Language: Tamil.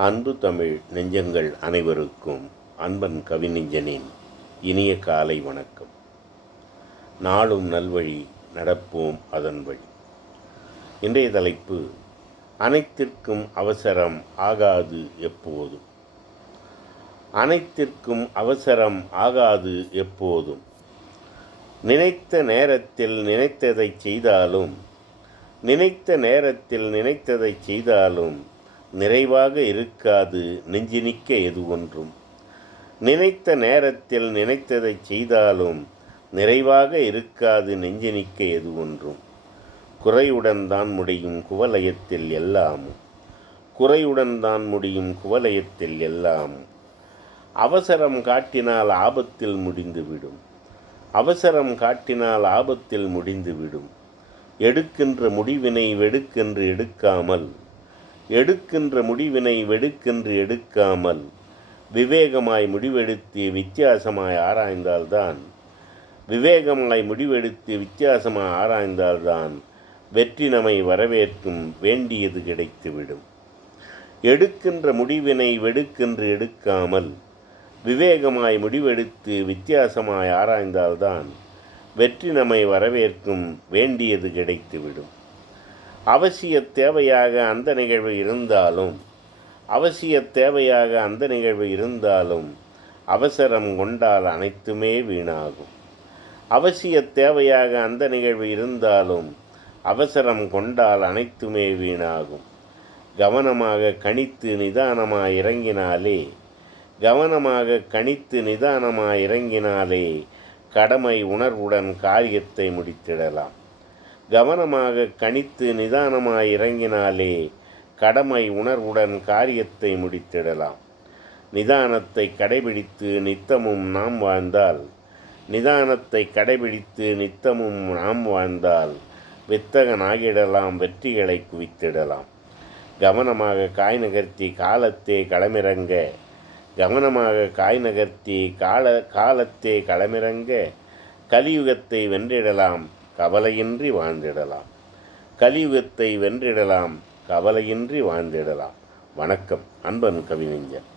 அன்பு தமிழ் நெஞ்சங்கள் அனைவருக்கும் அன்பன் கவிநெஞ்சனின் இனிய காலை வணக்கம். நாளும் நல்வழி நடப்போம் அதன் வழி. இன்றைய தலைப்பு அனைத்திற்கும் அவசரம் ஆகாது எப்போதும். அனைத்திற்கும் அவசரம் ஆகாது எப்போதும். நினைத்த நேரத்தில் நினைத்ததை செய்தாலும் நினைத்த நேரத்தில் நினைத்ததை செய்தாலும் நிறைவாக இருக்காது நெஞ்சினிக்க எது ஒன்றும். நினைத்த நேரத்தில் நினைத்ததை செய்தாலும் நிறைவாக இருக்காது நெஞ்சினிக்க எது ஒன்றும். குறையுடன் தான் முடியும் குவலயத்தில் எல்லாமும் குறையுடன் தான் முடியும் குவலயத்தில் எல்லாமும் அவசரம் காட்டினால் ஆபத்தில் முடிந்துவிடும். அவசரம் காட்டினால் ஆபத்தில் முடிந்துவிடும். எடுக்கின்ற முடிவினை வெடுக்கென்று எடுக்காமல் எடுக்கின்ற முடிவினை வெடுக்கென்று எடுக்காமல் விவேகமாய் முடிவெடுத்து வித்தியாசமாய் ஆராய்ந்தால்தான் விவேகமாய் முடிவெடுத்து வித்தியாசமாய் ஆராய்ந்தால்தான் வெற்றி நம்மை வரவேற்கும் வேண்டியது கிடைத்துவிடும். எடுக்கின்ற முடிவினை வெடுக்கென்று எடுக்காமல் விவேகமாய் முடிவெடுத்து வித்தியாசமாய் ஆராய்ந்தால்தான் வெற்றி நம்மை வரவேற்கும் வேண்டியது கிடைத்துவிடும். அவசிய தேவையாக அந்த நிகழ்வு இருந்தாலும் அவசிய தேவையாக அந்த நிகழ்வு இருந்தாலும் அவசரம் கொண்டால் அனைத்துமே வீணாகும். அவசிய தேவையாக அந்த நிகழ்வு இருந்தாலும் அவசரம் கொண்டால் அனைத்துமே வீணாகும். கவனமாக கணித்து நிதானமாக இறங்கினாலே கவனமாக கணித்து நிதானமாக இறங்கினாலே கடமை உணர்வுடன் காரியத்தை முடித்திடலாம். கவனமாக கணித்து நிதானமாய் இறங்கினாலே கடமை உணர்வுடன் காரியத்தை முடித்திடலாம். நிதானத்தை கடைபிடித்து நித்தமும் நாம் வாழ்ந்தால் நிதானத்தை கடைபிடித்து நித்தமும் நாம் வாழ்ந்தால் வித்தகனாகிடலாம் வெற்றிகளை குவித்திடலாம். கவனமாக காய் நகர்த்தி காலத்தே களமிறங்க கவனமாக காய் நகர்த்தி கால காலத்தே களமிறங்க கலியுகத்தை வென்றிடலாம். கவலையின்றி வாழ்ந்திடலாம். கலியுகத்தை வென்றிடலாம் கவலையின்றி வாழ்ந்திடலாம். வணக்கம் அன்பன் கவிஞர்